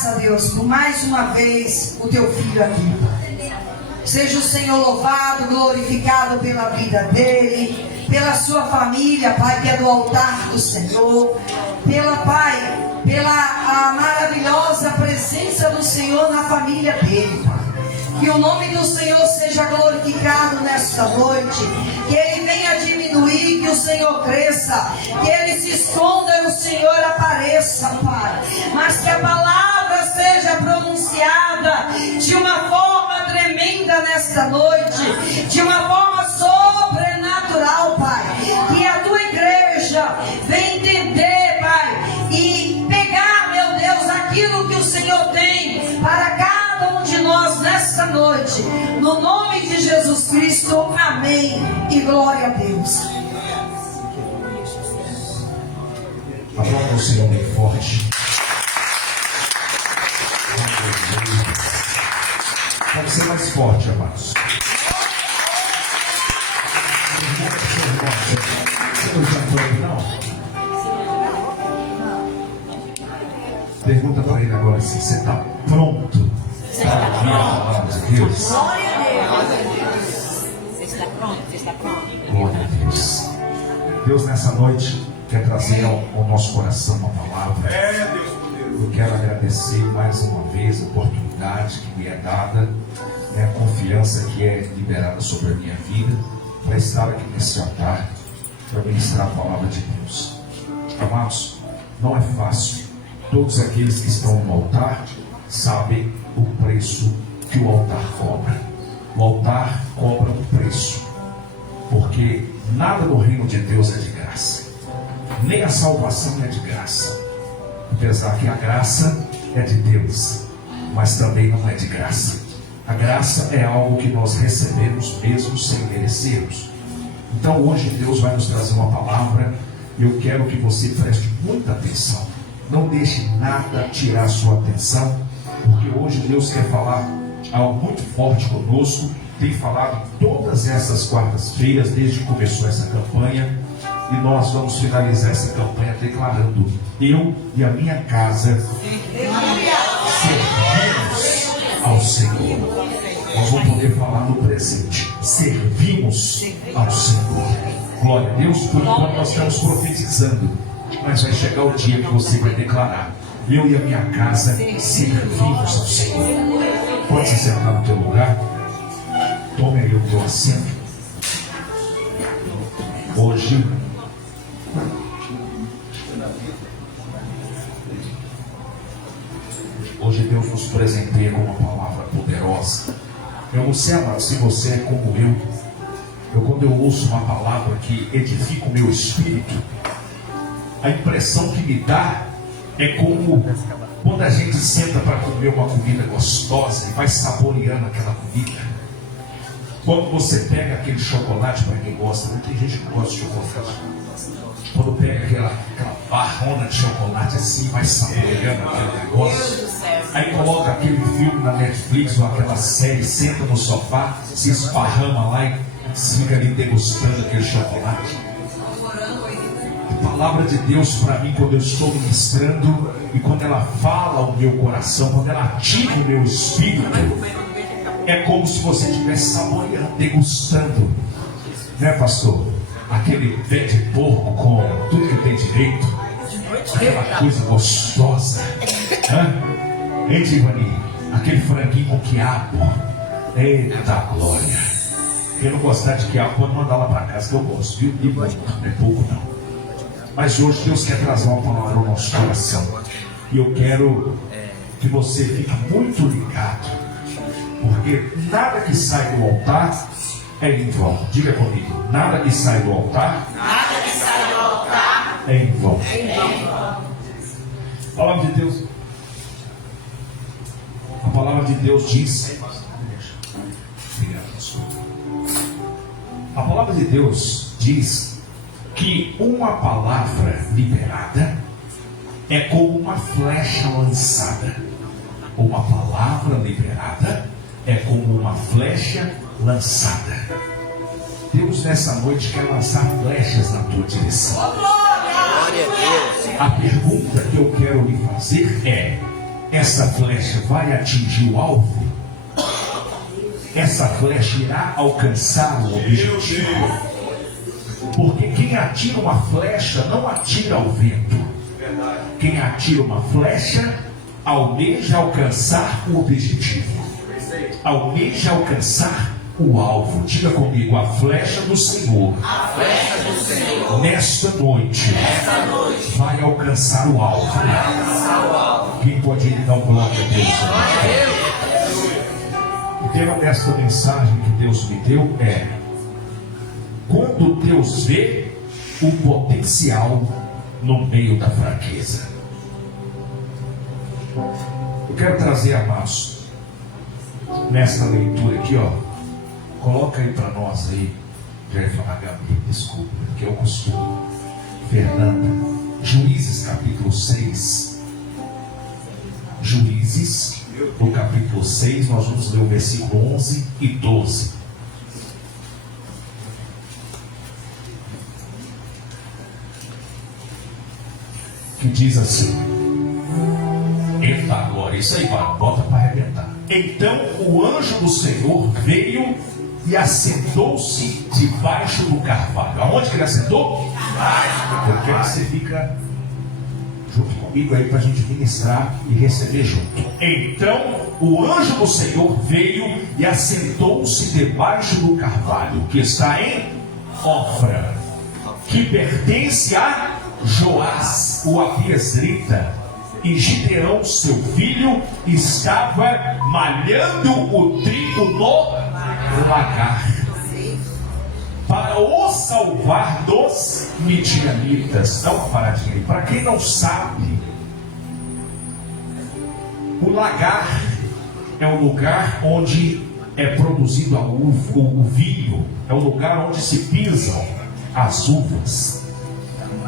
graça, Deus, por mais uma vez o teu filho aqui. Seja o Senhor louvado, glorificado pela vida dele, pela sua família, Pai, que é do altar do Senhor, pela a maravilhosa presença do Senhor na família dele, Pai. Que o nome do Senhor seja glorificado nesta noite, que ele venha diminuir, que o Senhor cresça, que ele se esconda e o Senhor apareça, Pai. Mas que a palavra seja pronunciada de uma forma tremenda nesta noite, de uma forma sobrenatural, Pai. Que a tua igreja venha entender, Pai, e pegar, meu Deus, aquilo que o Senhor tem para cada um de nós nesta noite. No nome de Jesus Cristo, amém e glória a Deus. Aplauda o Senhor bem forte. Pode ser mais forte, amados. Você não jantou aí, não? Pergunta para ele agora assim: você está pronto para ouvir a palavra de Deus? Glória a Deus. Você está pronto? Você está pronto? Glória a Deus. Deus, nessa noite, quer trazer ao nosso coração uma palavra. Eu quero agradecer mais uma vez a oportunidade que me é dada, a confiança que é liberada sobre a minha vida, para estar aqui nesse altar, para ministrar a palavra de Deus. Amados, não é fácil. Todos aqueles que estão no altar sabem o preço que o altar cobra. O altar cobra um preço, porque nada no reino de Deus é de graça, nem a salvação é de graça. Apesar que a graça é de Deus, mas também não é de graça. A graça é algo que nós recebemos mesmo sem merecermos. Então hoje Deus vai nos trazer uma palavra e eu quero que você preste muita atenção. Não deixe nada tirar sua atenção, porque hoje Deus quer falar algo muito forte conosco. Tem falado todas essas quartas-feiras, desde que começou essa campanha. E nós vamos finalizar essa campanha declarando: eu e a minha casa servimos ao Senhor. Nós vamos poder falar no presente: servimos ao Senhor. Glória a Deus. Por enquanto nós estamos profetizando, mas vai chegar o dia que você vai declarar: eu e a minha casa servimos ao Senhor. Pode se sentar no teu lugar. Tome aí o teu assento. Hoje Deus nos presenteia com uma palavra poderosa. Eu não sei, amado, se você é como eu quando eu ouço uma palavra que edifica o meu espírito, a impressão que me dá é como quando a gente senta para comer uma comida gostosa e vai saboreando aquela comida. Quando você pega aquele chocolate, para quem gosta, não tem gente que gosta de chocolate. Quando pega aquela barrona de chocolate assim, vai saboreando aquele negócio. Aí coloca aquele filme na Netflix ou aquela série, senta no sofá, se esparrama lá e fica ali degustando aquele chocolate. A palavra de Deus para mim, quando eu estou ministrando e quando ela fala ao meu coração, quando ela ativa o meu espírito, é como se você estivesse saboreando, degustando, né, pastor? Aquele pé de porco com tudo que tem direito, aquela coisa gostosa, hein, Tivani? Aquele franguinho com quiabo, eita glória! Quem não gostar de quiabo pode mandar lá para casa, que eu gosto, viu? E não é pouco não. Mas hoje Deus quer trazer uma palavra ao nosso coração, e eu quero que você fique muito ligado, porque nada que sai do altar é em vão. Diga comigo: nada que sai do altar, é em vão. A palavra de Deus, a palavra de Deus diz, a palavra de Deus diz que uma palavra liberada é como uma flecha lançada. Uma palavra liberada é como uma flecha lançada. Deus nessa noite quer lançar flechas na tua direção. Glória a Deus. A pergunta que eu quero lhe fazer é: essa flecha vai atingir o alvo? Essa flecha irá alcançar o objetivo? Porque quem atira uma flecha não atira ao vento. Quem atira uma flecha almeja alcançar o objetivo, almeja alcançar o alvo. Diga comigo: a flecha do Senhor, nesta noite, vai alcançar o alvo. Quem pode ir dar um glória a Deus? O tema desta mensagem que Deus me deu é: quando Deus vê o potencial no meio da fraqueza. Eu quero trazer, amados, nessa leitura aqui, ó, coloca aí para nós aí, já ia falar Gabi, desculpa, que é o costume. Fernanda, Juízes capítulo 6. Juízes, no capítulo 6, nós vamos ler o versículo 11 e 12. Que diz assim: eita glória, isso aí, bota para arrebentar. Então o anjo do Senhor veio e assentou-se debaixo do carvalho. Aonde que ele assentou? Eu quero que você fica junto comigo aí para a gente ministrar e receber junto. Então o anjo do Senhor veio e assentou-se debaixo do carvalho, que está em Ofra, que pertence a Joás, o abiezrita. E Gideão, seu filho, estava malhando o trigo no lagar, para o salvar dos midianitas. Dá uma paradinha aí. Para quem não sabe, o lagar é o lugar onde é produzido a uva, o vinho. É o lugar onde se pisam as uvas.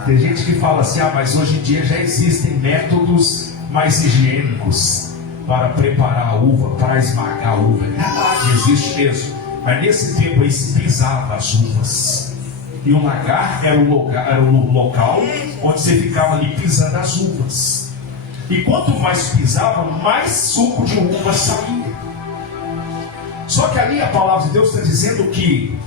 Tem gente que fala assim: ah, mas hoje em dia já existem métodos mais higiênicos para preparar a uva, para esmagar a uva. É verdade, existe mesmo. Mas nesse tempo aí se pisava as uvas. E o lagar era o local onde você ficava ali pisando as uvas. E quanto mais pisava, mais suco de uva saía. Só que ali a palavra de Deus está dizendo que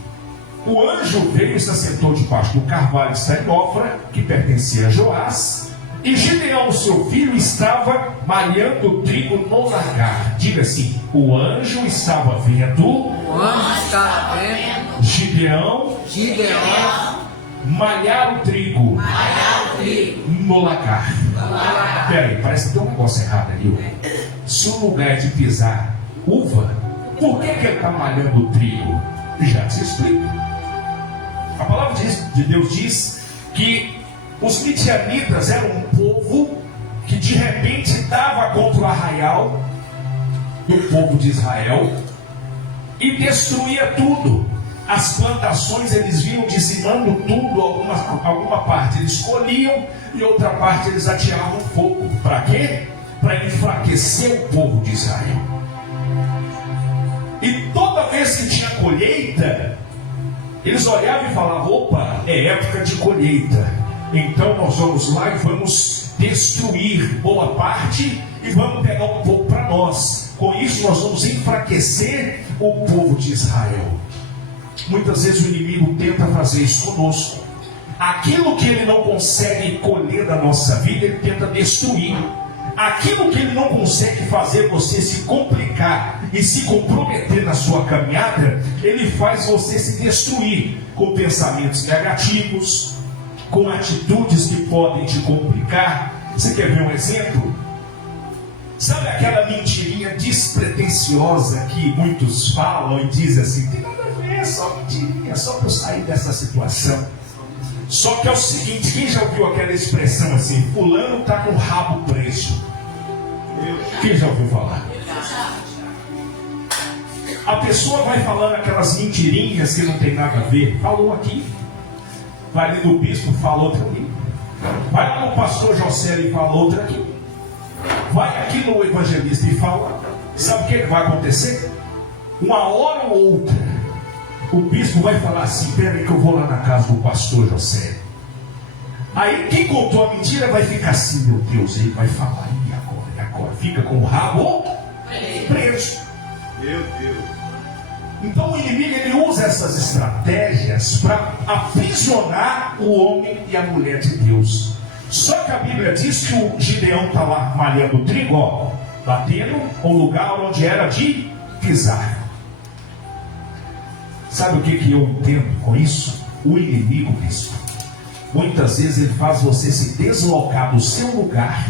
o anjo veio e se assentou debaixo do carvalho que está em Ofra, que pertencia a Joás, e Gideão, seu filho, estava malhando o trigo no lagar. Diga assim: o anjo estava vendo, Gideão malhar o trigo no lagar. Peraí, parece que tem um negócio errado ali. Se o lugar é de pisar uva, por que ele está malhando o trigo? Já te explico. A palavra de Deus diz que os midianitas eram um povo que de repente dava contra o arraial do povo de Israel e destruía tudo. As plantações eles vinham dizimando tudo, alguma parte eles colhiam e outra parte eles atiravam fogo. Para quê? Para enfraquecer o povo de Israel. E toda vez que tinha colheita, eles olhavam e falavam: opa, é época de colheita, então nós vamos lá e vamos destruir boa parte e vamos pegar um pouco para nós. Com isso nós vamos enfraquecer o povo de Israel. Muitas vezes o inimigo tenta fazer isso conosco. Aquilo que ele não consegue colher da nossa vida, ele tenta destruir. Aquilo que ele não consegue fazer você se complicar e se comprometer na sua caminhada, ele faz você se destruir com pensamentos negativos, com atitudes que podem te complicar. Você quer ver um exemplo? Sabe aquela mentirinha despretensiosa que muitos falam e dizem assim: tem nada a ver, é só mentirinha, é só para eu sair dessa situação. Só que é o seguinte: quem já ouviu aquela expressão assim, fulano está com o rabo preso? Quem já ouviu falar? A pessoa vai falando aquelas mentirinhas que não tem nada a ver. Falou aqui, vai ali no bispo, fala outra ali, vai lá no pastor José e fala outra aqui, vai aqui no evangelista e fala. Sabe o que vai acontecer? Uma hora ou outra o bispo vai falar assim: peraí que eu vou lá na casa do pastor José. Aí quem contou a mentira vai ficar assim: meu Deus, ele vai falar, e agora fica com o rabo preso. Meu Deus. Então o inimigo ele usa essas estratégias para aprisionar o homem e a mulher de Deus. Só que a Bíblia diz que o Gideão está lá malhando o trigo, ó, batendo o lugar onde era de pisar. Sabe o que eu entendo com isso? O inimigo, bispo, muitas vezes ele faz você se deslocar do seu lugar,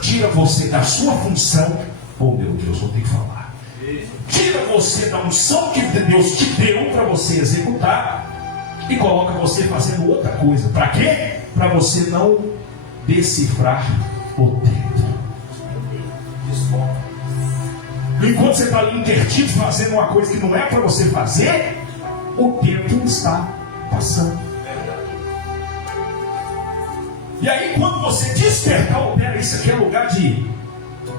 tira você da sua função. Oh meu Deus, vou ter que falar. Tira você da unção que Deus te deu para você executar e coloca você fazendo outra coisa. Para quê? Para você não decifrar o tempo. Enquanto você está ali intertido fazendo uma coisa que não é para você fazer, o tempo está passando. E aí quando você despertar, pera, isso aqui é lugar de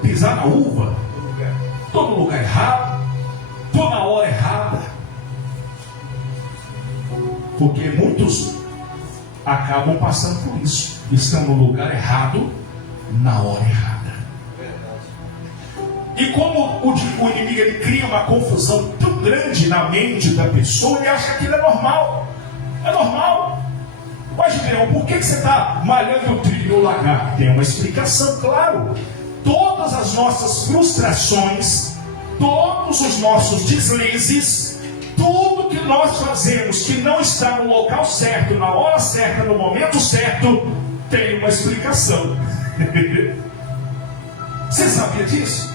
pisar na uva, tô no lugar errado, tô na hora errada. Porque muitos acabam passando por isso, estão no lugar errado, na hora errada. E como o inimigo ele cria uma confusão tão grande na mente da pessoa, ele acha que aquilo é normal. É normal. Mas Gideão, por que você está malhando o trigo no lagar? Tem uma explicação, claro. Todas as nossas frustrações, todos os nossos deslizes, tudo que nós fazemos que não está no local certo, na hora certa, no momento certo, tem uma explicação. Você sabia disso?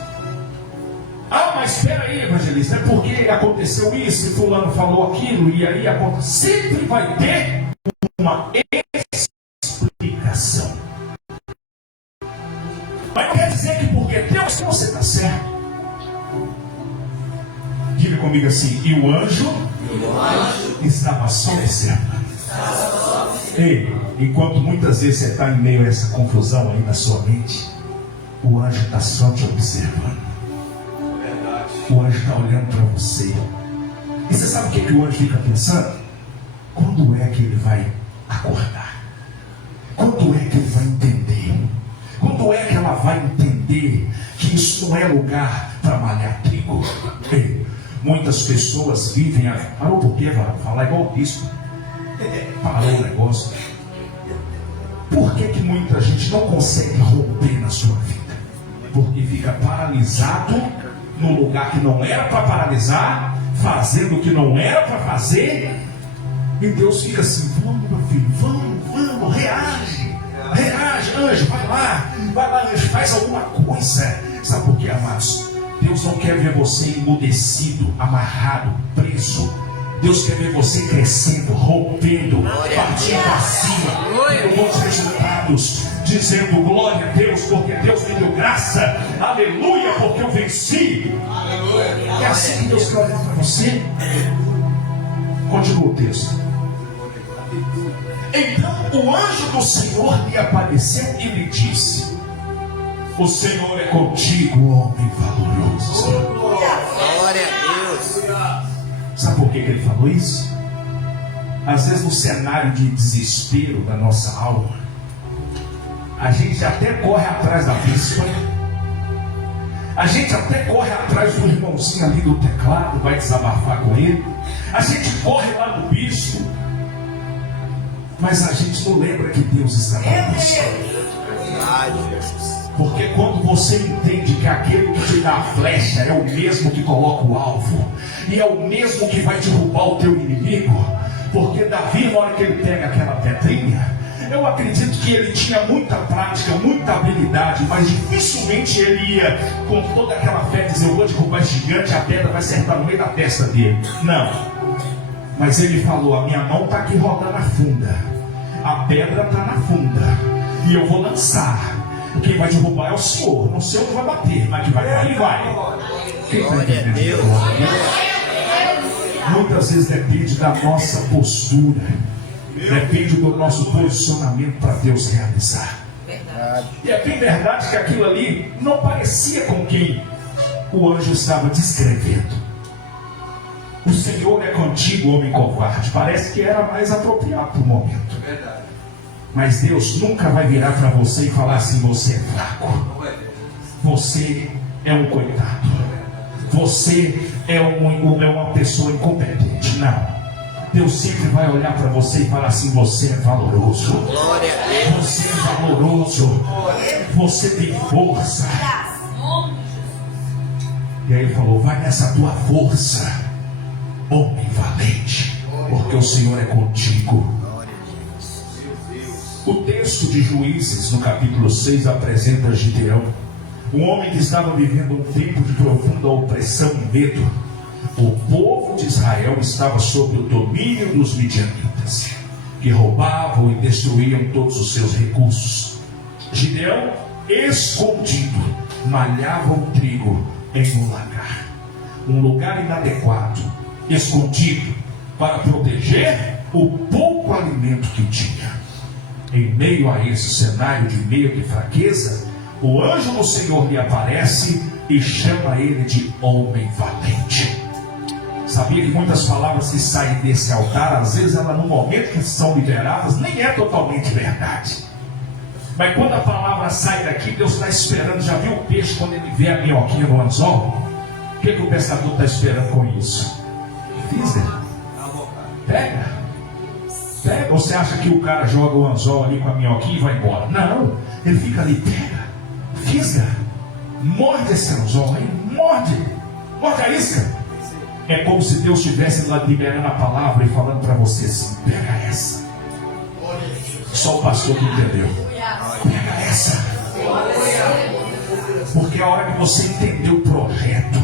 Ah, mas espera aí, evangelista, é porque aconteceu isso e fulano falou aquilo e aí aconteceu. Sempre vai ter uma explicação. Mas não quer dizer que porque Deus você está certo. Diga comigo assim, e o anjo estava só observando. Ei, enquanto muitas vezes você está em meio a essa confusão aí na sua mente, o anjo está só te observando. O anjo está olhando para você. E você sabe o que o anjo fica pensando? Quando é que ele vai acordar? Quando é que ele vai entender? Quando é que ela vai entender que isso não é lugar para malhar trigo? Ei, muitas pessoas vivem Parou por quê? Vai falar igual o bispo. Parou o negócio. Por que muita gente não consegue romper na sua vida? Porque fica paralisado no lugar que não era para paralisar, fazendo o que não era para fazer, e Deus fica assim, vamos meu filho, vamos, reage, anjo, vai lá, anjo, faz alguma coisa. Sabe por quê, amados? Deus não quer ver você emudecido, amarrado, preso. Deus quer ver você crescendo, rompendo, partindo para cima, tendo bons resultados, dizendo glória a Deus, porque Deus me deu graça, aleluia, porque eu venci. É assim que Deus quer olhar para você. Continua o texto. Então o anjo do Senhor lhe apareceu e lhe disse: o Senhor é contigo, homem valoroso. Glória a Deus. Sabe por que ele falou isso? Às vezes no cenário de desespero da nossa alma, a gente até corre atrás da bispa, a gente até corre atrás do irmãozinho ali do teclado, vai desabafar com ele, a gente corre lá do bispo, mas a gente não lembra que Deus está conosco. Porque quando você entende que aquele que te dá a flecha é o mesmo que coloca o alvo, e é o mesmo que vai derrubar o teu inimigo, porque Davi, na hora que ele pega aquela pedrinha, eu acredito que ele tinha muita prática, muita habilidade, mas dificilmente ele ia com toda aquela fé dizer: eu vou derrubar esse gigante, a pedra vai acertar no meio da testa dele. Não. Mas ele falou: a minha mão está aqui rodando a funda, a pedra está na funda, e eu vou lançar. Quem vai derrubar é o Senhor. Não sei onde vai bater, mas que vai cair, vai. Quem está entendendo? Muitas vezes depende da nossa postura, depende do nosso posicionamento para Deus realizar. E é bem verdade que aquilo ali não parecia com quem o anjo estava descrevendo. O Senhor é contigo, homem covarde. Parece que era mais apropriado para o momento. Mas Deus nunca vai virar para você e falar assim: você é fraco. você é um coitado, você é uma pessoa incompetente. Não. Deus sempre vai olhar para você e falar assim: você é valoroso. Glória a Deus. Você é valoroso. Você tem força. E aí ele falou: vai nessa tua força, homem valente, porque o Senhor é contigo. O texto de Juízes, no capítulo 6, apresenta Gideão, um homem que estava vivendo um tempo de profunda opressão e medo. O povo de Israel estava sob o domínio dos midianitas, que roubavam e destruíam todos os seus recursos. Gideão, escondido, malhava o trigo em um lagar, um lugar inadequado, escondido, para proteger o pouco alimento que tinha. Em meio a esse cenário de medo e fraqueza, o anjo do Senhor lhe aparece e chama ele de homem valente. Sabia que muitas palavras que saem desse altar, às vezes elas no momento que são liberadas, nem é totalmente verdade. Mas quando a palavra sai daqui, Deus está esperando. Já viu o peixe quando ele vê a minhoquinha no anzol? O que o pescador está esperando com isso? Fisga. Pega. Pega. Ou você acha que o cara joga o anzol ali com a minhoquinha e vai embora? Não. Ele fica ali, pega, fisga, morde esse anzol aí, morde a isca. É como se Deus estivesse lá liberando a palavra e falando para você assim: pega essa. Só o pastor que entendeu. Pega essa. Porque a hora que você entender o projeto,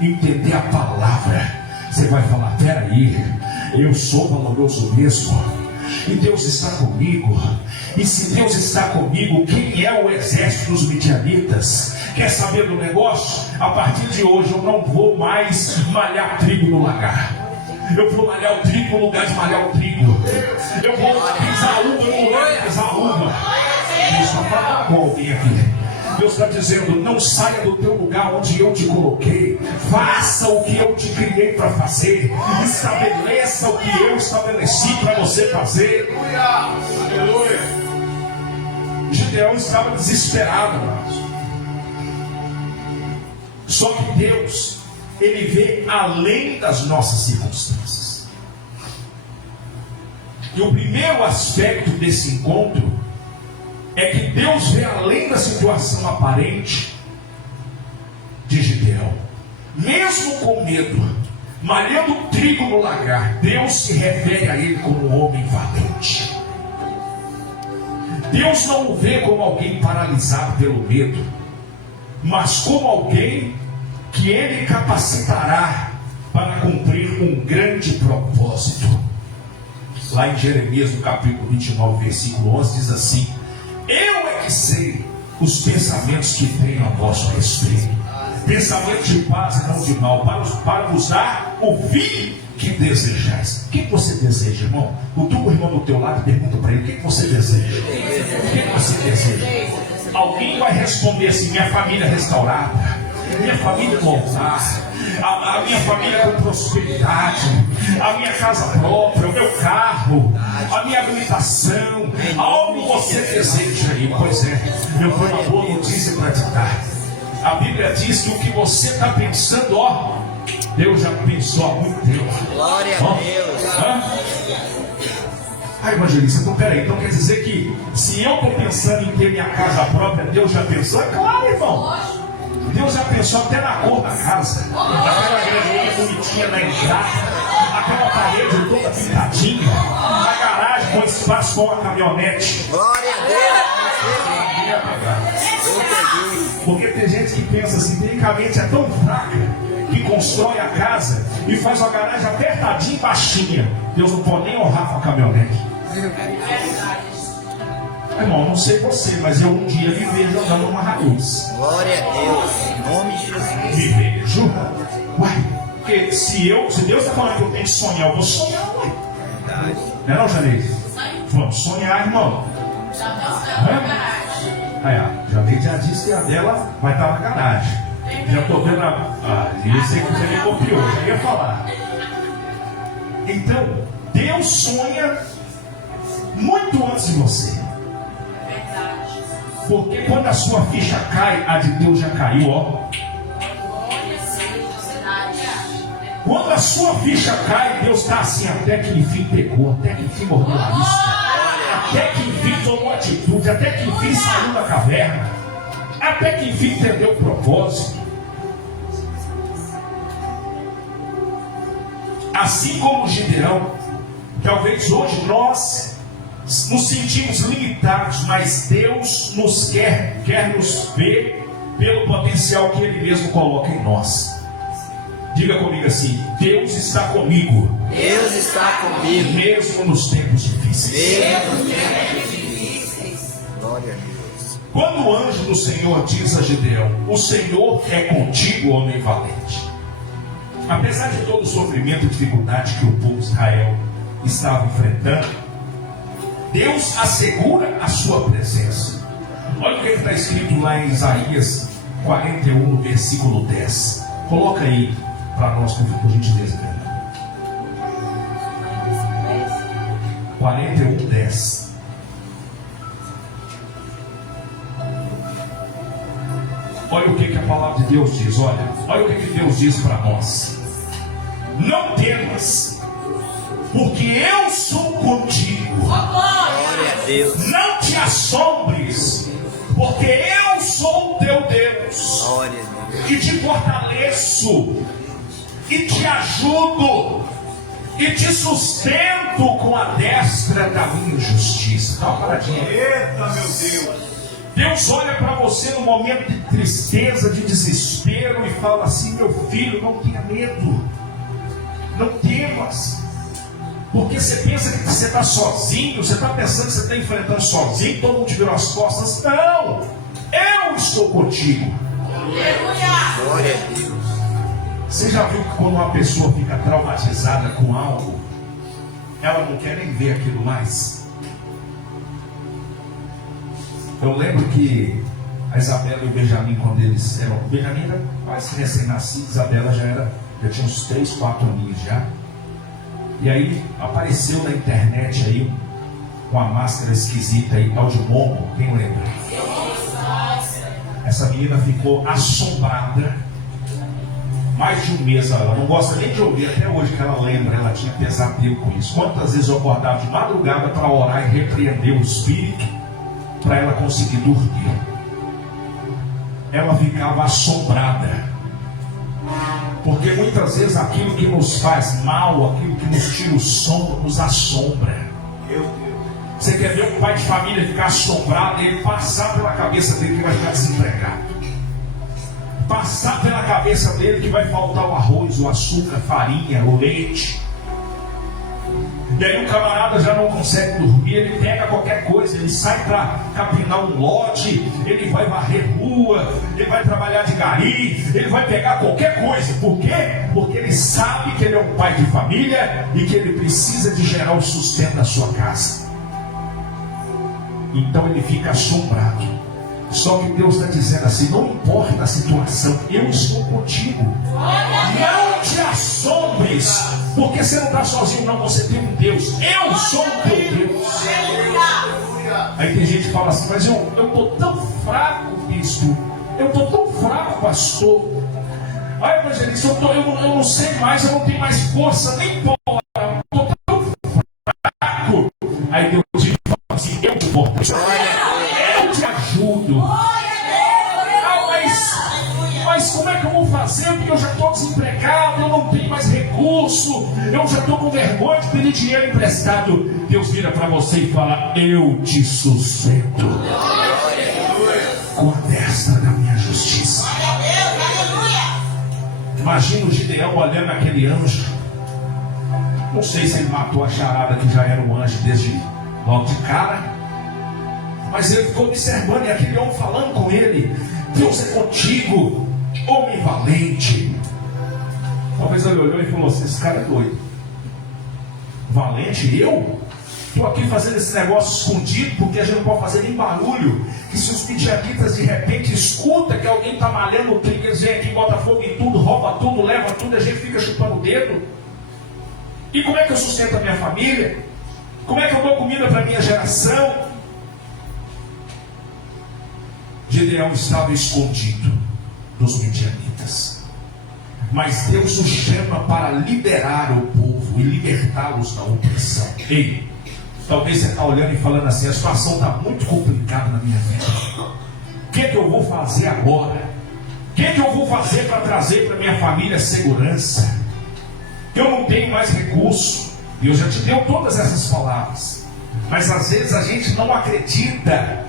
entender a palavra, você vai falar: peraí, eu sou valoroso mesmo, e Deus está comigo. E se Deus está comigo, quem é o exército dos midianitas? Quer saber do negócio? A partir de hoje eu não vou mais malhar trigo no lagar. Eu vou malhar o trigo no lugar de malhar o trigo. Eu vou pisar uva no lugar de pisar uva. Deus está falando com alguém aqui. Deus está dizendo: não saia do teu lugar onde eu te coloquei. Faça o que eu te criei para fazer. Estabeleça o que eu estabeleci para você fazer. Aleluia. Gideão estava desesperado, irmãos. Só que Deus, Ele vê além das nossas circunstâncias. E o primeiro aspecto desse encontro é que Deus vê além da situação aparente de Gideão. Mesmo com medo, malhando trigo no lagar, Deus se refere a ele como um homem valente. Deus não o vê como alguém paralisado pelo medo, mas como alguém que Ele capacitará para cumprir um grande propósito. Lá em Jeremias, no capítulo 29, versículo 11, diz assim: eu é que sei os pensamentos que tenho a vosso respeito, pensamento de paz e não de mal, para vos dar o fim que desejais. O que você deseja, irmão? O teu irmão do teu lado pergunta para ele: o que você deseja? O que você deseja? Alguém vai responder assim: minha família restaurada, minha família no altar, a minha família com prosperidade, a minha casa própria, o meu carro, a minha habilitação. Algo você deseja aí? Pois é, eu tenho uma boa notícia para te dar. A Bíblia diz que o que você está pensando, ó, Deus já pensou há muito tempo. Glória a Deus. Evangelista, então peraí, então quer dizer que se eu estou pensando em ter minha casa própria, Deus já pensou? É claro, irmão. Deus já pensou até na cor da casa. Aquela igreja bonitinha na entrada, aquela parede toda pintadinha, a garagem com espaço com a caminhonete. Glória a Deus. Porque tem gente que pensa assim: tecnicamente é tão fraca que constrói a casa e faz uma garagem apertadinha e baixinha. Deus não pode nem honrar com a caminhonete. Irmão, não sei você, mas eu um dia me vejo andando numa Hilux. Glória a Deus. Em nome de Jesus. Me vejo. Uai, porque se Deus está falando que eu tenho que sonhar, eu vou sonhar, ué. Não é não, Janeiro? Vamos sonhar, irmão. Janeiro já disse que a dela vai estar na garagem. Já estou vendo eu sei que você me copiou, eu ia falar. Então, Deus sonha muito antes de você. Porque quando a sua ficha cai, a de Deus já caiu, ó. Quando a sua ficha cai, Deus está assim, até que enfim pegou, até que enfim mordeu a isca, até que enfim tomou atitude, até que enfim saiu da caverna, até que enfim entendeu o propósito. Assim como Gideão, talvez hoje nós nos sentimos limitados, mas Deus nos quer nos ver pelo potencial que Ele mesmo coloca em nós. Diga comigo assim: Deus está comigo. Deus está comigo. Mesmo nos tempos difíceis. Mesmo nos tempos difíceis. Glória a Deus. Quando o anjo do Senhor diz a Gideão: o Senhor é contigo, homem valente. Apesar de todo o sofrimento e dificuldade que o povo de Israel estava enfrentando, Deus assegura a sua presença. Olha o que está escrito lá em Isaías 41, versículo 10. Coloca aí para nós, por gentileza. 41, 10. Olha o que a palavra de Deus diz. Olha o que Deus diz para nós. Não temas, porque eu sou contigo. Glória a Deus. Não te assombres, porque eu sou o teu Deus. Glória a Deus. E te fortaleço, e te ajudo, e te sustento com a destra da minha justiça. Dá uma paradinha. Eita, meu Deus. Deus olha para você no momento de tristeza, de desespero, e fala assim: meu filho, não tenha medo, não temas. Porque você pensa que você está sozinho, você está pensando que você está enfrentando sozinho, todo mundo te virou as costas. Não, eu estou contigo. Glória a Deus. Você já viu que quando uma pessoa fica traumatizada com algo, ela não quer nem ver aquilo mais? Eu lembro que a Isabela e o Benjamin, quando eles eram... O Benjamin era quase recém-nascido, Isabela já tinha uns 3, 4 aninhos já. E aí apareceu na internet aí uma máscara esquisita aí, tal de Momo, quem lembra? Essa menina ficou assombrada mais de um mês. Ela não gosta nem de ouvir até hoje que ela lembra, ela tinha pesadelo com isso. Quantas vezes eu acordava de madrugada para orar e repreender o espírito para ela conseguir dormir. Ela ficava assombrada, porque muitas vezes aquilo que nos faz mal, aquilo que nos tira o sono, nos assombra. Meu Deus. Você quer ver um pai de família ficar assombrado e ele passar pela cabeça dele que vai ficar desempregado, passar pela cabeça dele que vai faltar o arroz, o açúcar, a farinha, o leite. E aí o camarada já não consegue dormir, ele pega qualquer coisa, ele sai para capinar um lote, ele vai varrer rua, ele vai trabalhar de gari, ele vai pegar qualquer coisa. Por quê? Porque ele sabe que ele é um pai de família e que ele precisa de gerar o sustento da sua casa. Então ele fica assombrado. Só que Deus está dizendo assim: não importa a situação, eu estou contigo. Não te assombres, porque você não está sozinho, não. Você tem um Deus. Eu sou o teu Deus. Aí tem gente que fala assim: mas eu estou tão fraco, bispo. Eu estou tão fraco, pastor. Aí, evangelista, eu não sei mais, eu não tenho mais força nem fora. Eu estou tão fraco. Aí Deus diz assim: eu te fortaleço. Eu te ajudo. Mas como é que eu vou fazer? Porque eu já estou desempregado, eu não tenho mais recurso, eu já estou com vergonha de pedir dinheiro emprestado. Deus vira para você e fala: eu te sustento com a destra da minha justiça. Imagina o Gideão olhando aquele anjo. Não sei se ele matou a charada que já era um anjo desde logo de cara, mas ele ficou observando e aquele homem falando com ele: Deus é contigo, homem valente. Talvez ele olhou e falou assim: esse cara é doido. Valente? Eu? Estou aqui fazendo esse negócio escondido, porque a gente não pode fazer nem barulho. Que se os midianitas de repente escutam que alguém está malhando o trigo, eles vêm aqui, bota fogo em tudo, rouba tudo, leva tudo, a gente fica chupando o dedo. E como é que eu sustento a minha família? Como é que eu dou comida para a minha geração? Gideão estava escondido dos midianitas. Mas Deus o chama para liderar o povo e libertá-los da opressão. Ei, talvez você está olhando e falando assim: a situação está muito complicada na minha vida. O que é que eu vou fazer agora? O que é que eu vou fazer para trazer para minha família segurança? Eu não tenho mais recurso. Deus já te deu todas essas palavras. Mas às vezes a gente não acredita.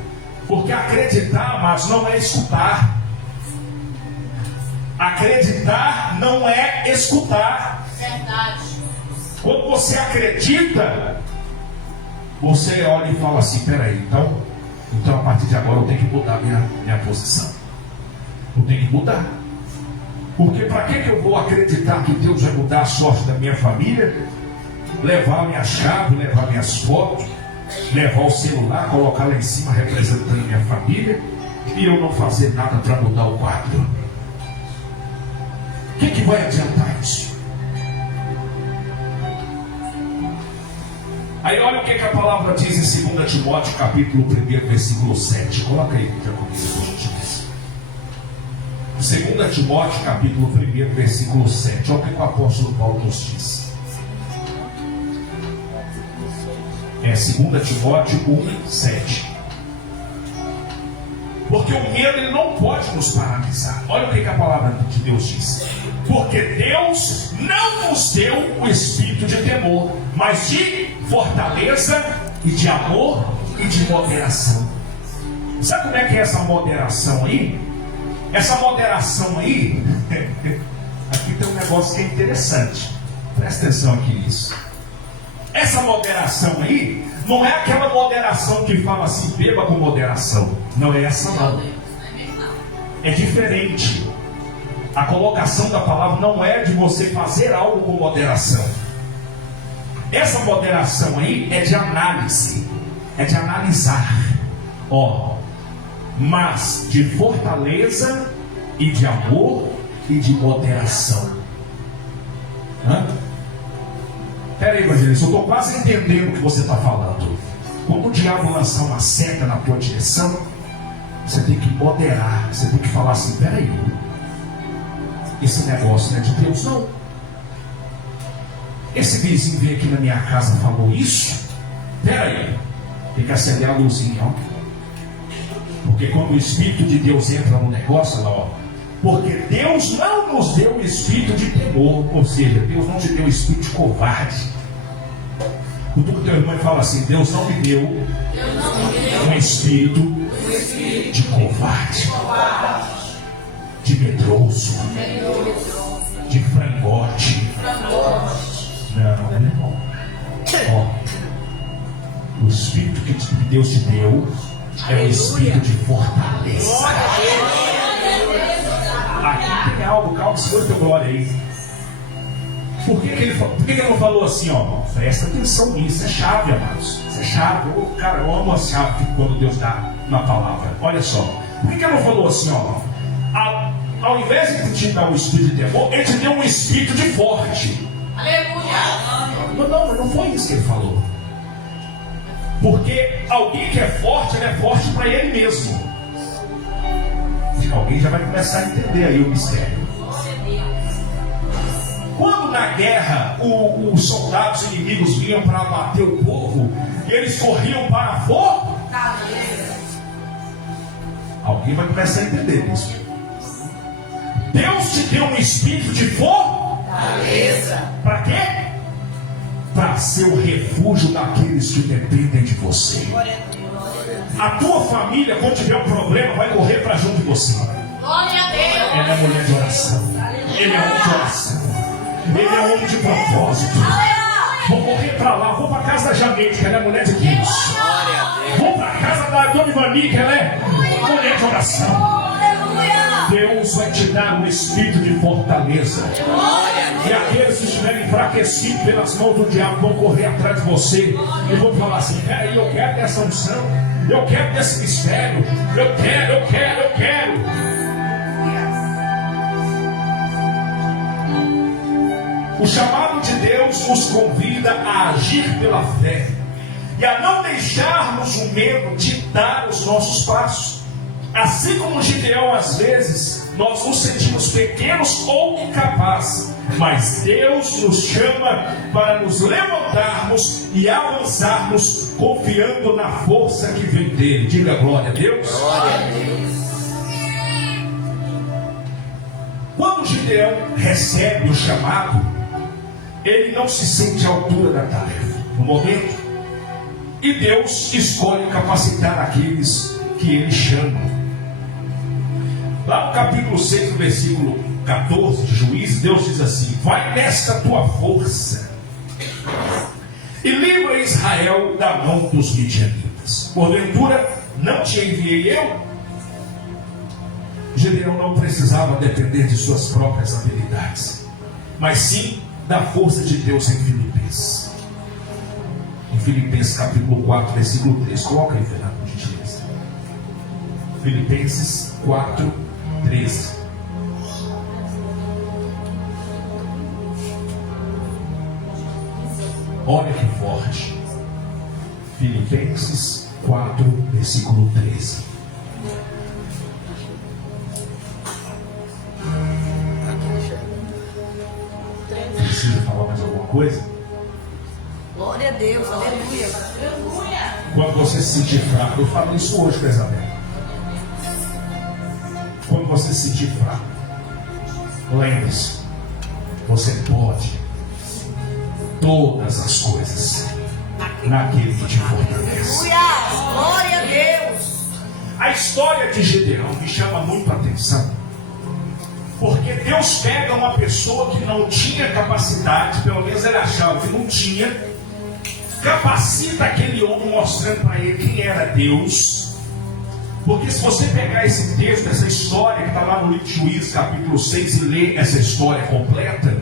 Porque acreditar, amados, não é escutar. Acreditar não é escutar. Verdade. Quando você acredita, você olha e fala assim: peraí, então a partir de agora eu tenho que mudar minha posição. Eu tenho que mudar. Porque para que eu vou acreditar que Deus vai mudar a sorte da minha família? Levar minha chave, levar minhas fotos, levar o celular, colocar lá em cima representando minha família, e eu não fazer nada para mudar o quadro? O que vai adiantar isso? Aí olha o que a palavra diz em 2 Timóteo capítulo 1, versículo 7. Coloca aí, já comigo, por gentileza. 2 Timóteo capítulo 1, versículo 7. Olha o que o apóstolo Paulo nos diz. 2 Timóteo 1, 7. Porque o medo ele não pode nos paralisar. Olha o que a palavra de Deus diz. Porque Deus não nos deu o espírito de temor, mas de fortaleza e de amor e de moderação. Sabe como é que é essa moderação aí? Essa moderação aí, aqui tem um negócio que é interessante. Presta atenção aqui nisso. Essa moderação aí não é aquela moderação que fala assim: beba com moderação. Não é essa não. É diferente. A colocação da palavra não é de você fazer algo com moderação. Essa moderação aí é de análise, é de analisar. Mas de fortaleza e de amor e de moderação. Peraí, evangelista, eu estou quase entendendo o que você está falando. Quando o diabo lançar uma seta na tua direção, você tem que moderar. Você tem que falar assim: peraí, esse negócio não é de Deus não. Esse vizinho veio aqui na minha casa e falou isso. Peraí, tem que acender a luzinha, ó. Porque quando o Espírito de Deus entra no negócio, lá, porque Deus não nos deu o espírito de temor. Ou seja, Deus não te deu o espírito de covarde. Quando o teu irmão fala assim: Deus não me deu um espírito de covarde, de medroso, de frangote. Não, irmão. O espírito que Deus te deu é o espírito de fortaleza. Aqui tem algo, calma, segura teu glória aí. Por que ele não falou assim, presta atenção nisso, é chave, amados. Isso é chave. Cara, eu amo a chave quando Deus dá na palavra. Olha só. Por que ele não falou assim, ao invés de te dar um espírito de temor, ele te deu um espírito de forte. Aleluia! Não foi isso que ele falou. Porque alguém que é forte, ele é forte para ele mesmo. Alguém já vai começar a entender aí o mistério. Quando na guerra os soldados inimigos vinham para abater o povo, eles corriam para a fortaleza. Alguém vai começar a entender isso. Deus te deu um espírito de fortaleza. Para quê? Para ser o refúgio daqueles que dependem de você. A tua família, quando tiver um problema, vai correr para junto de você. Glória a Deus. Ele é mulher de oração. Ele é homem de oração. Ele é homem de propósito. Vou correr para lá, vou para a casa da Janete, que ela é mulher de Deus. Vou para a casa da Dona Ivani, que ela é mulher de oração. Deus vai te dar um espírito de fortaleza. E aqueles que estiverem enfraquecidos pelas mãos do diabo vão correr atrás de você e vão falar assim: peraí, eu quero dessa unção, eu quero desse mistério, eu quero. O chamado de Deus nos convida a agir pela fé e a não deixarmos o medo ditar os nossos passos. Assim como Gideão, às vezes, nós nos sentimos pequenos ou incapazes, mas Deus nos chama para nos levantarmos e avançarmos, confiando na força que vem dele. Diga glória a Deus. Glória a Deus. Quando Gideão recebe o chamado, ele não se sente à altura da tarefa no momento, e Deus escolhe capacitar aqueles que ele chama. Lá no capítulo 6, no versículo 14 de Juízes, Deus diz assim: vai nesta tua força e livra Israel da mão dos midianitas. Porventura não te enviei eu? Gideão não precisava depender de suas próprias habilidades, mas sim da força de Deus em Filipenses. Em Filipenses capítulo 4, versículo 3. Coloca aí, Fernando, por gentileza. Filipenses 4, 13. Olha que forte. Filipenses 4, versículo 13. Precisa falar mais alguma coisa? Glória a Deus, aleluia. Quando você se sentir fraco, eu falo isso hoje com a Isabel. Quando você se sentir fraco, lembre-se, você pode todas as coisas naquele que te fortalece. Aleluia, glória a Deus. A história de Gideão me chama muito a atenção, porque Deus pega uma pessoa que não tinha capacidade, pelo menos ele achava que não tinha, capacita aquele homem mostrando para ele quem era Deus. Porque se você pegar esse texto, essa história que está lá no livro de Juízes, capítulo 6, e ler essa história completa,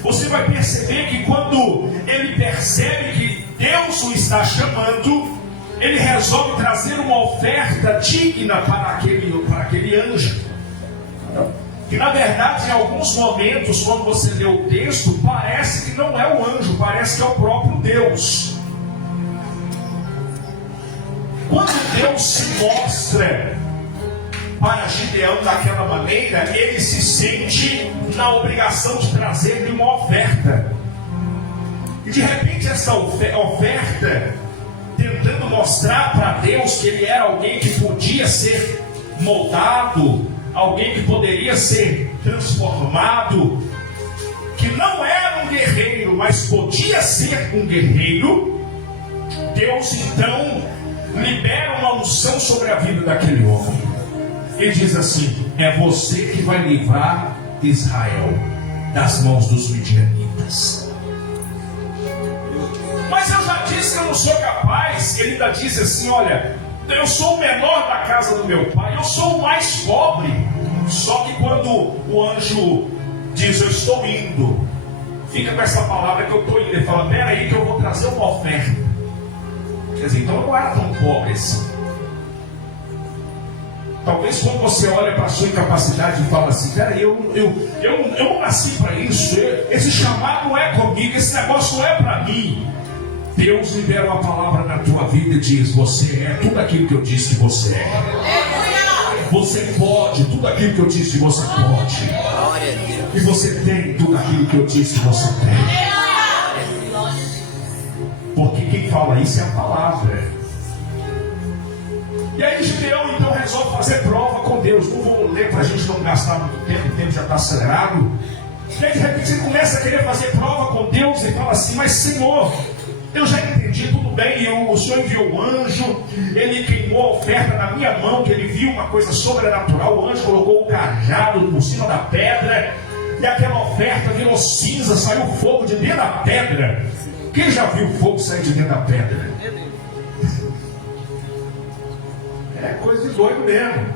você vai perceber que quando ele percebe que Deus o está chamando, ele resolve trazer uma oferta digna para aquele anjo. Que na verdade, em alguns momentos, quando você lê o texto, parece que não é o anjo, parece que é o próprio Deus. Quando Deus se mostra para Gideão daquela maneira, ele se sente na obrigação de trazer-lhe uma oferta. E de repente essa oferta, tentando mostrar para Deus que ele era alguém que podia ser moldado, alguém que poderia ser transformado, que não era um guerreiro, mas podia ser um guerreiro, Deus então libera uma unção sobre a vida daquele homem. Ele diz assim: é você que vai livrar Israel das mãos dos midianitas. Mas eu já disse que eu não sou capaz. Ele ainda diz assim: olha, eu sou o menor da casa do meu pai, eu sou o mais pobre. Só que quando o anjo diz: eu estou indo, fica com essa palavra que eu estou indo, ele fala: pera aí que eu vou trazer uma oferta. Quer dizer, então eu não era tão pobre assim. Talvez quando você olha para a sua incapacidade e fala assim: peraí, eu não nasci para isso, esse chamado não é comigo, esse negócio não é para mim. Deus libera uma palavra na tua vida e diz: você é tudo aquilo que eu disse que você é. Você pode tudo aquilo que eu disse que você pode. E você tem tudo aquilo que eu disse que você tem. Porque quem fala isso é a palavra. E aí Gideão então resolve fazer prova com Deus. Não vou ler para a gente não gastar muito tempo, o tempo já está acelerado. E aí de repente ele começa a querer fazer prova com Deus e fala assim: mas Senhor, eu já entendi, tudo bem, o Senhor enviou o anjo, ele queimou a oferta na minha mão, que ele viu uma coisa sobrenatural, o anjo colocou o cajado por cima da pedra, e aquela oferta virou cinza, saiu fogo de dentro da pedra. Quem já viu fogo sair de dentro da pedra? É coisa de doido mesmo.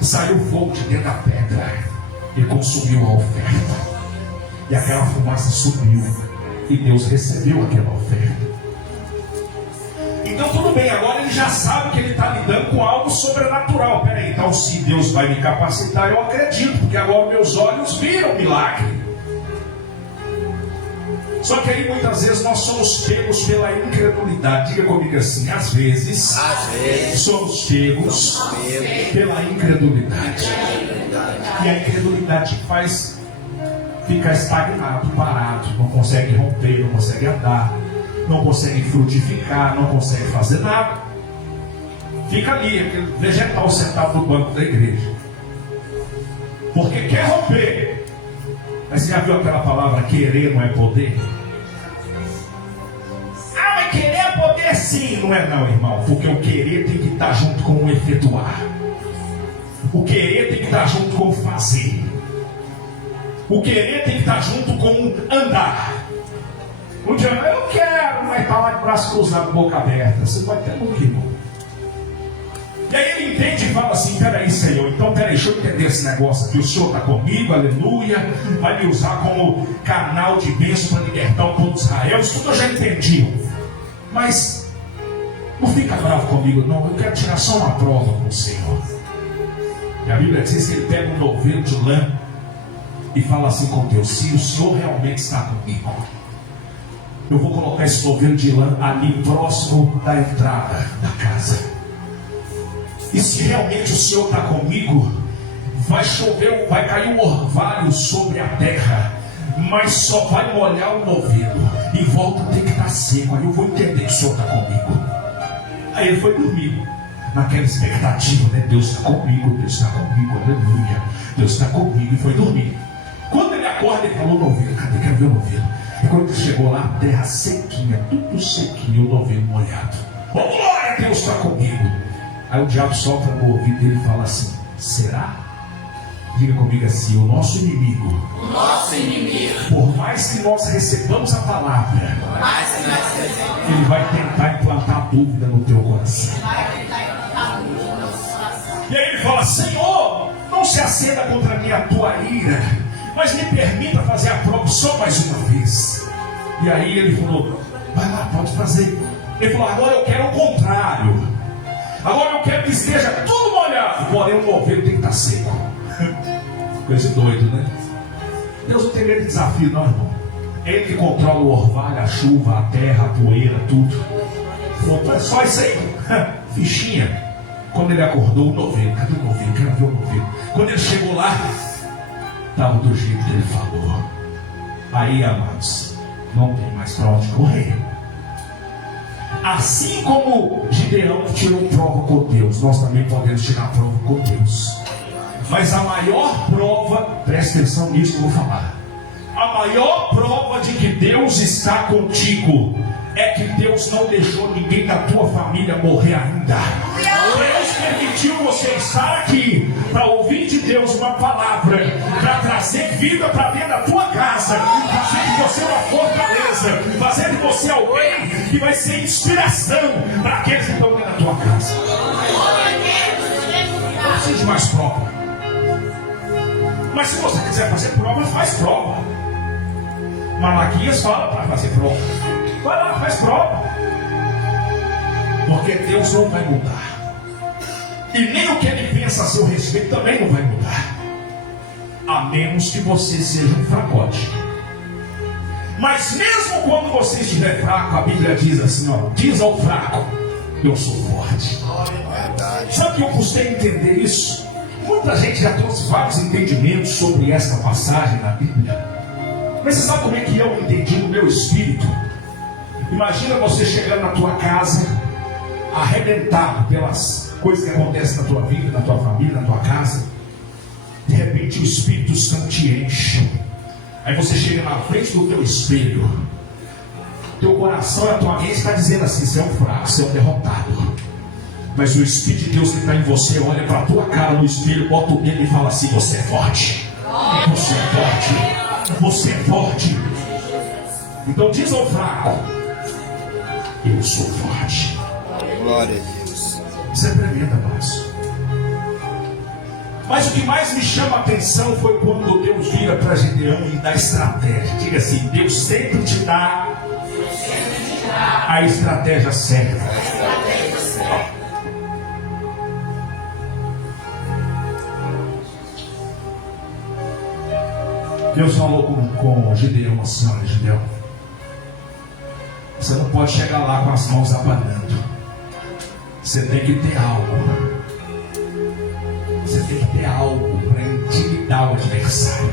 Saiu fogo de dentro da pedra e consumiu a oferta. E aquela fumaça subiu. E Deus recebeu aquela oferta. Então tudo bem, agora ele já sabe que ele está lidando com algo sobrenatural. Peraí, então se Deus vai me capacitar, eu acredito, porque agora meus olhos viram o milagre. Só que aí muitas vezes nós somos pegos pela incredulidade. Diga comigo assim, às vezes somos pegos pela incredulidade. E a incredulidade faz ficar estagnado, parado, não consegue romper, não consegue andar, não consegue frutificar, não consegue fazer nada. Fica ali, aquele vegetal sentado no banco da igreja. Porque quer romper. Mas você já viu aquela palavra, querer não é poder? Ah, mas querer é poder sim. Não é não, irmão. Porque o querer tem que estar junto com o efetuar. O querer tem que estar junto com o fazer. O querer tem que estar junto com o andar. Um dia, eu quero, mas está lá de braço cruzado, boca aberta. Você vai ter nunca, irmão. E aí ele entende e fala assim, peraí, Senhor, então peraí, deixa eu entender esse negócio aqui. O Senhor está comigo, aleluia, vai me usar como canal de bênção para libertar o povo de Israel. Isso tudo eu já entendi. Mas não fica bravo comigo, não. Eu quero tirar só uma prova com o Senhor. E a Bíblia diz que ele pega um novelo de lã e fala assim com Deus, se o Senhor realmente está comigo, eu vou colocar esse novelo de lã ali próximo da entrada da casa. E se realmente o Senhor está comigo, vai chover, vai cair um orvalho sobre a terra, mas só vai molhar o novelo, e volta a ter que estar seco. Aí eu vou entender que o Senhor está comigo. Aí ele foi dormir, naquela expectativa, né? Deus está comigo, aleluia, Deus está comigo, e foi dormir. Quando ele acorda, ele falou, novelo, cadê? Quero ver o novelo. E quando ele chegou lá, a terra sequinha, tudo sequinho, o novelo molhado. Oh, glória, Deus está comigo. Aí o diabo sopra no ouvido dele e fala assim, será? Diga comigo assim, o nosso inimigo, por mais que nós recebamos a palavra, ele vai tentar implantar dúvida no teu coração. E aí ele fala, Senhor, não se acenda contra mim a tua ira, mas me permita fazer a prova só mais uma vez. E aí ele falou, vai lá, pode fazer. Ele falou, agora eu quero o contrário. Agora eu quero que esteja tudo molhado, porém o novelo tem que estar seco. Coisa doido, né? Deus não tem medo de desafio, não, irmão. Ele que controla o orvalho, a chuva, a terra, a poeira, tudo. Falou, é só isso aí. Fichinha. Quando ele acordou, o novelo, cadê o novelo? Quero ver o novelo. Quando ele chegou lá, estava do jeito que ele falou. Aí, amados, não tem mais para onde correr. Assim como Gideão tirou prova com Deus, nós também podemos tirar prova com Deus. Mas a maior prova, presta atenção nisso que eu vou falar, a maior prova de que Deus está contigo é que Deus não deixou ninguém da tua família morrer ainda. Deus permitiu você estar aqui para ouvir de Deus uma palavra, para trazer vida para dentro da tua casa, fazer de você uma fortaleza, fazer de você alguém que vai ser inspiração para aqueles que estão dentro da tua casa. Não precisa de mais prova. Mas se você quiser fazer prova, faz prova. Malaquias fala para fazer prova. Vai lá, faz prova. Porque Deus não vai mudar. E nem o que Ele pensa a seu respeito também não vai mudar. A menos que você seja um fracote. Mas mesmo quando você estiver fraco, a Bíblia diz assim, ó, diz ao fraco, eu sou forte. Sabe que eu custei entender isso? Muita gente já trouxe vários entendimentos sobre esta passagem na Bíblia. Mas você sabe como é que eu entendi no meu espírito? Imagina você chegando na tua casa, arrebentado pelas coisas que acontecem na tua vida, na tua família, na tua casa. De repente o Espírito Santo te enche. Aí você chega na frente do teu espelho. Teu coração e a tua mente está dizendo assim, você é um fraco, você é um derrotado. Mas o Espírito de Deus que está em você olha para a tua cara no espelho, bota o dedo e fala assim, você é forte. Você é forte. Você é forte. Então diz ao fraco, eu sou forte. Glória a Deus. Isso é tremendo, amados. Mas o que mais me chama a atenção foi quando Deus vira para Gideão e dá estratégia. Diga assim, Deus sempre te dá a estratégia certa. Deus falou com Gideão assim, olha Gideão, Você não pode chegar lá com as mãos abanando. Você tem que ter algo. Você tem que ter algo para intimidar o adversário.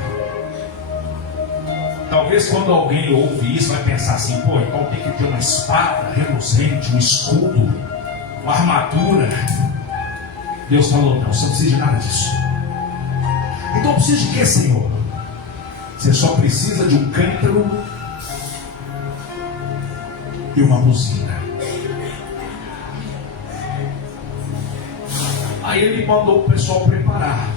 Talvez quando alguém ouve isso vai pensar assim: pô, então tem que ter uma espada reluzente, um escudo, uma armadura. Deus falou: não, você não precisa de nada disso. Então precisa de quê, Senhor? Você só precisa de um cântaro e uma buzina. Aí ele mandou o pessoal preparar.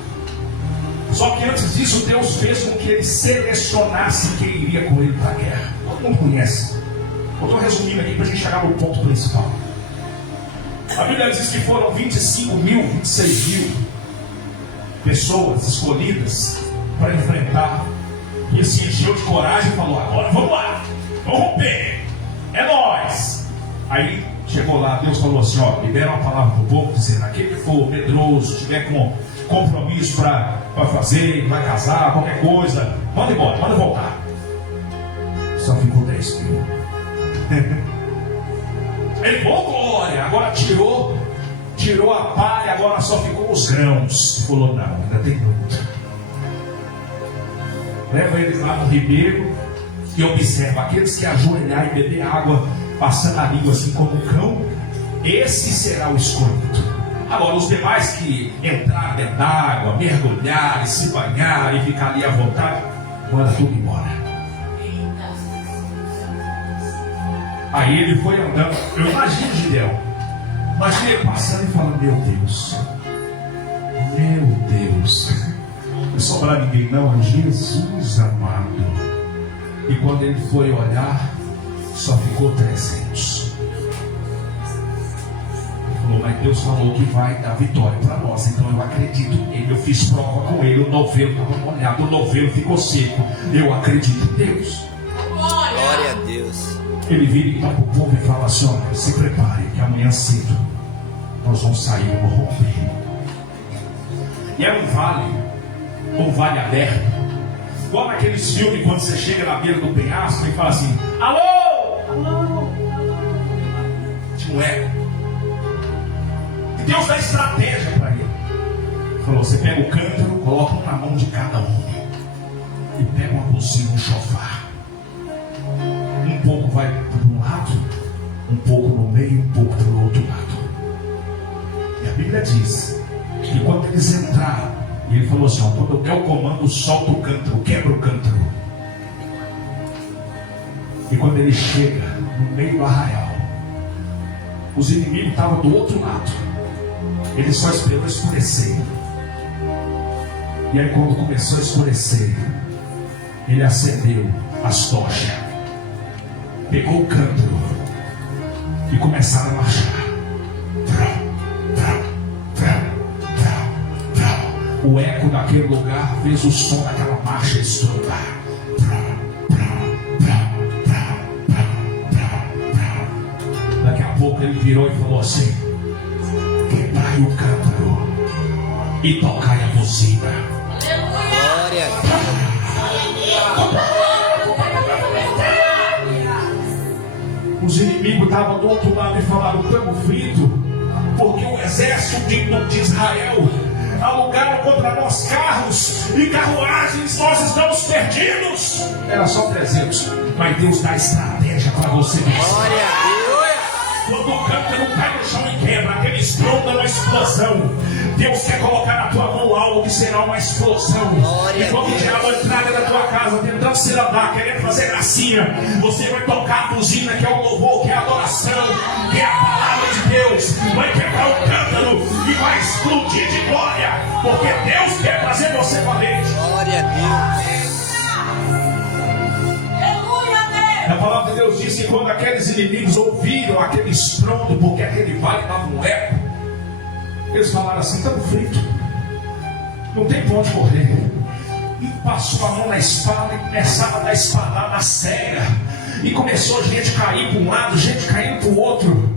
Só que antes disso, Deus fez com que ele selecionasse quem iria com ele para a guerra. Todo mundo conhece. Eu estou resumindo aqui para a gente chegar no ponto principal. A Bíblia diz que foram 25 mil, 26 mil pessoas escolhidas para enfrentar. E ele se encheu de coragem e falou: agora vamos lá, vamos romper, é nóis. Aí chegou lá, Deus falou assim: ó, libera uma palavra para o povo, dizendo: aquele que for medroso, tiver com compromisso para fazer, vai casar, qualquer coisa, manda embora, manda voltar. Só ficou 10 mil. Ele falou: glória, agora tirou a palha, agora só ficou os grãos. Ele falou: não, ainda tem muito. Leva eles lá no ribeiro e observa aqueles que ajoelhar e beber água, passando a língua assim como um cão, esse será o escolhido. Agora os demais que entraram dentro d'água, mergulhar e se banhar e ficar ali à vontade, manda tudo embora. Aí ele foi andando. Eu imagino Gideão, imagina ele passando e falando: meu Deus, não sobrar ninguém não, é Jesus amado. E quando ele foi olhar, só ficou 300. Ele falou: mas Deus falou que vai dar vitória para nós, então eu acredito nele. Eu fiz prova com ele, o novelo estava molhado, o novelo ficou seco. Eu acredito em Deus. Glória a Deus. Ele vira então para o povo e fala assim: olha, se prepare que amanhã cedo nós vamos sair, vamos romper. E é um vale aberto, igual naqueles filmes quando você chega na beira do penhasco e fala assim: alô, alô. Tipo eco. E Deus dá estratégia para ele. Falou: você pega o cântaro, coloca um na mão de cada um e pega uma buzina, um chofar. Um pouco vai para um lado, um pouco no meio, um pouco para o outro lado. E a Bíblia diz que quando eles entraram, ele falou assim: ó, quando eu der o comando, solta o cântaro, quebra o cântaro. E quando ele chega no meio do arraial, os inimigos estavam do outro lado. Ele só esperou escurecer. E aí quando começou a escurecer, ele acendeu as tochas, pegou o cântaro e começaram a marchar. O eco daquele lugar fez o som daquela marcha estourar. Daqui a pouco ele virou e falou assim: quebrai o cântaro e tocai a buzina. Glória a Deus. Os inimigos estavam do outro lado e falaram: estamos fritos, porque o exército de Israel alugaram contra nós carros e carruagens, nós estamos perdidos. Era só 300, mas Deus dá estratégia para você. Glória a Deus. Quando o cântaro cai no chão e quebra, aquele estrondo é uma explosão. Deus quer colocar na tua mão algo que será uma explosão. Glória e quando o diabo entrar na tua casa tentando se andar, querendo fazer gracinha, você vai tocar a buzina, que é o louvor, que é a adoração, que é a palavra de Deus. Vai quebrar o cântaro e vai explodir de glória, porque Deus quer fazer você valente. Glória a Deus. A palavra de Deus diz que quando aqueles inimigos ouviram aquele estrondo, porque aquele vale dava um eco, eles falaram assim: estamos fritos, não tem pra onde correr. E passou a mão na espada e começava a dar espadada na cega. E começou gente a cair para um lado, gente caindo para o outro.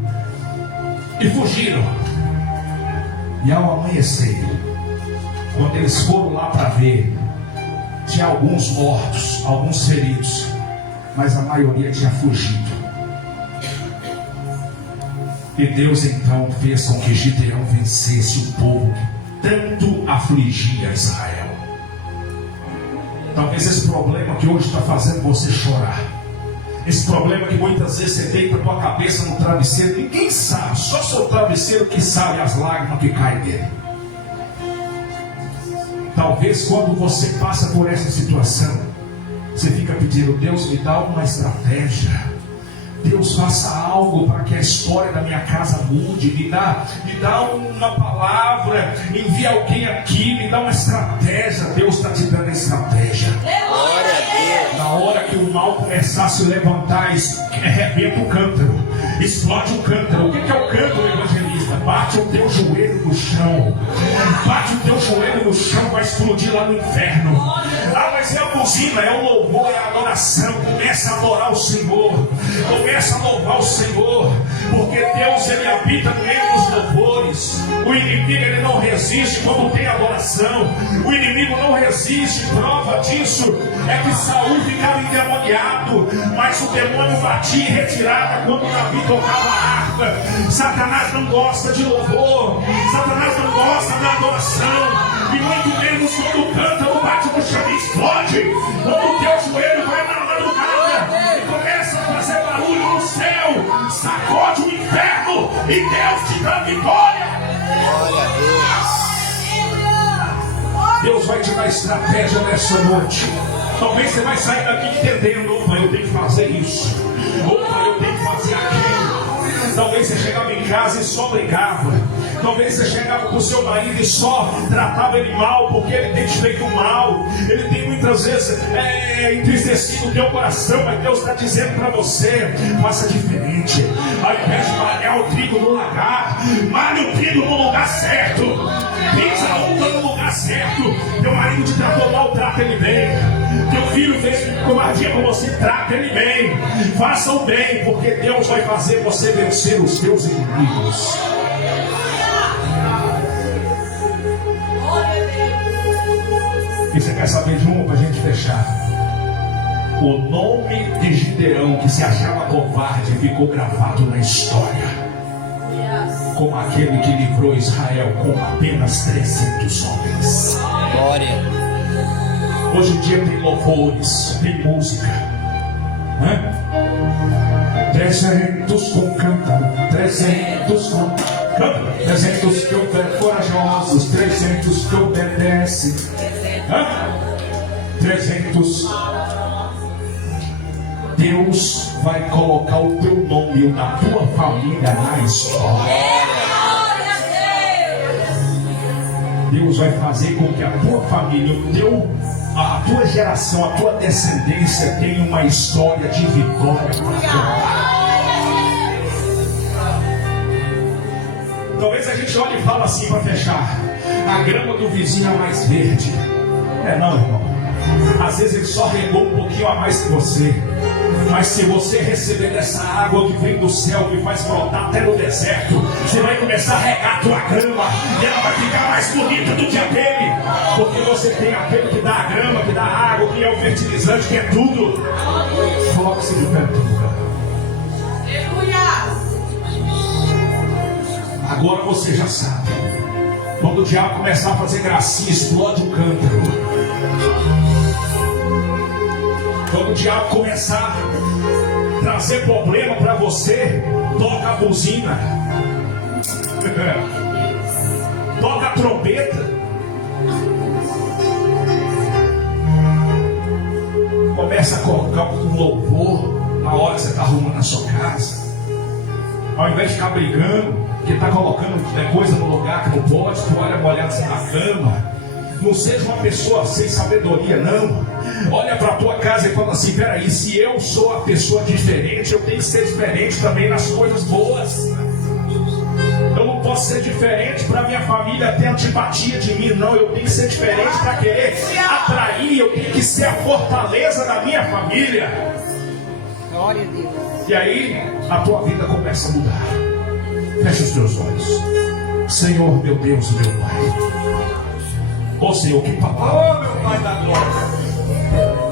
E fugiram. E ao amanhecer, quando eles foram lá para ver, tinha alguns mortos, alguns feridos, mas a maioria tinha fugido. E Deus então fez com que Gideão vencesse o povo que tanto afligia Israel. Talvez esse problema que hoje está fazendo você chorar, esse problema que muitas vezes você deita a tua cabeça no travesseiro, ninguém sabe, só seu travesseiro que sabe as lágrimas que caem dele. Talvez quando você passa por essa situação, você fica pedindo: Deus, me dá uma estratégia. Deus, faça algo para que a história da minha casa mude. Me dá uma palavra, envia alguém aqui, me dá uma estratégia. Deus está te dando a estratégia. Glória a Deus. Na hora que o mal começar a se levantar, arrebenta o cântaro, explode o cântaro. O que é o cântaro, evangelista? Bate o teu joelho no chão. Bate o teu joelho no chão, vai explodir lá no inferno. Ah, mas é a buzina, é o louvor, é a adoração. Começa a adorar o Senhor. Começa a louvar o Senhor, porque Deus, ele habita no meio dos louvores. O inimigo, ele não resiste quando tem adoração. O inimigo não resiste. Prova disso é que Saul ficava endemoniado, mas o demônio batia em retirada quando Davi tocava a harpa. Satanás não gosta de louvor, Satanás não gosta da adoração, e muito menos quando canta ou bate no chão e explode. Quando o teu joelho vai na madrugada e começa a fazer barulho no céu, sacode o inferno e Deus te dá vitória. Glória a Deus. Deus vai te dar estratégia nessa noite. Talvez você vai sair daqui entendendo: opa, eu tenho que fazer isso, opa, eu tenho que fazer aquilo. Talvez você chegava em casa e só brigava. Talvez você chegava com o seu marido e só tratava ele mal, porque ele tem te feito mal. Ele tem muitas vezes entristecido o teu coração, mas Deus está dizendo para você: faça diferente. Ao invés de malhar o trigo no lagar, malhe o trigo no lugar certo. Pisa a uva no lugar certo. Teu marido te tratou mal, trata ele bem. Teu filho fez covardia com você, trata ele bem. Faça o bem, porque Deus vai fazer você vencer os teus inimigos. E você quer saber de uma para a gente fechar? O nome de Gideão, que se achava covarde, ficou gravado na história como aquele que livrou Israel com apenas 300 homens. Glória. Hoje em dia tem louvores, tem música, né? 300 com cântaro, 300 com cântaro, 300 que corajosos, 300 que obedecem, 300. Deus vai colocar o teu nome e o da tua família na história. Deus vai fazer com que a tua família, a tua geração, a tua descendência tenha uma história de vitória para contar. Talvez a gente olhe e fale assim para fechar: a grama do vizinho é mais verde. Não, irmão. Às vezes ele só regou um pouquinho a mais que você. Mas se você receber dessa água que vem do céu, que faz brotar até no deserto, você vai começar a regar a tua grama, e ela vai ficar mais bonita do que aquele. Porque você tem aquele que dá a grama, que dá a água, que é o fertilizante, que é tudo. Coloque-se de pé no teu lugar. Agora você já sabe. Quando o diabo começar a fazer gracinha, explode o cântaro. Quando o diabo começar a trazer problema para você, toca a buzina, toca a trombeta, começa a colocar um louvor na hora que você está arrumando a sua casa. Ao invés de ficar brigando, que está colocando coisa no lugar que não pode, toalha molhada na cama. Não seja uma pessoa sem sabedoria, não. Olha para a tua casa e fala assim: peraí, se eu sou a pessoa diferente, eu tenho que ser diferente também nas coisas boas. Eu não posso ser diferente para minha família ter antipatia de mim, não. Eu tenho que ser diferente para querer atrair. Eu tenho que ser a fortaleza da minha família. Glória a Deus. E aí a tua vida começa a mudar. Fecha os teus olhos. Senhor, meu Deus e meu Pai. Ô Senhor, que palavra, meu Pai da glória.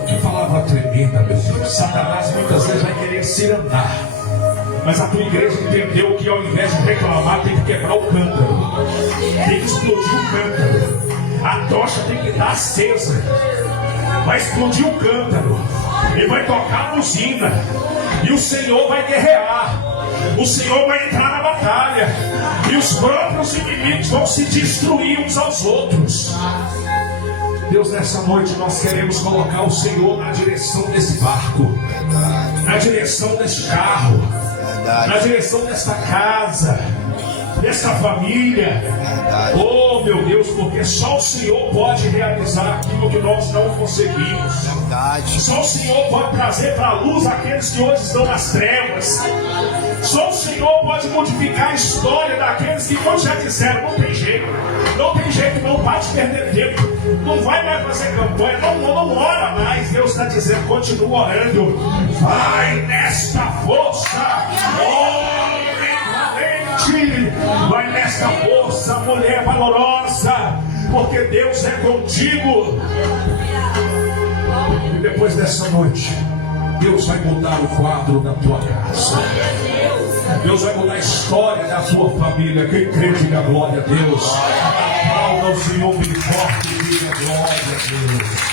Que palavra tremenda, meu Deus. Satanás muitas vezes vai querer se andar. Mas a tua igreja entendeu que ao invés de reclamar, tem que quebrar o cântaro, tem que explodir o cântaro, a tocha tem que estar acesa, vai explodir o cântaro, e vai tocar a buzina, e o Senhor vai guerrear, o Senhor vai entrar na batalha, e os próprios inimigos vão se destruir uns aos outros. Deus, nessa noite nós queremos colocar o Senhor na direção desse barco, na direção desse carro, na direção desta casa, dessa família. Oh, meu Deus, porque só o Senhor pode realizar aquilo que nós não conseguimos. Só o Senhor pode trazer para a luz aqueles que hoje estão nas trevas. Só o Senhor pode modificar a história daqueles que hoje já disseram: não tem jeito, não pode perder tempo, não vai mais fazer campanha, não ora mais. Deus está dizendo: continua orando, vai nesta força, vai nesta força, mulher valorosa, porque Deus é contigo. E depois dessa noite, Deus vai mudar o quadro da tua casa, Deus vai mudar a história da tua família. Quem crê, diga glória a Deus. Aplauda o Senhor bem forte e diga glória a Deus.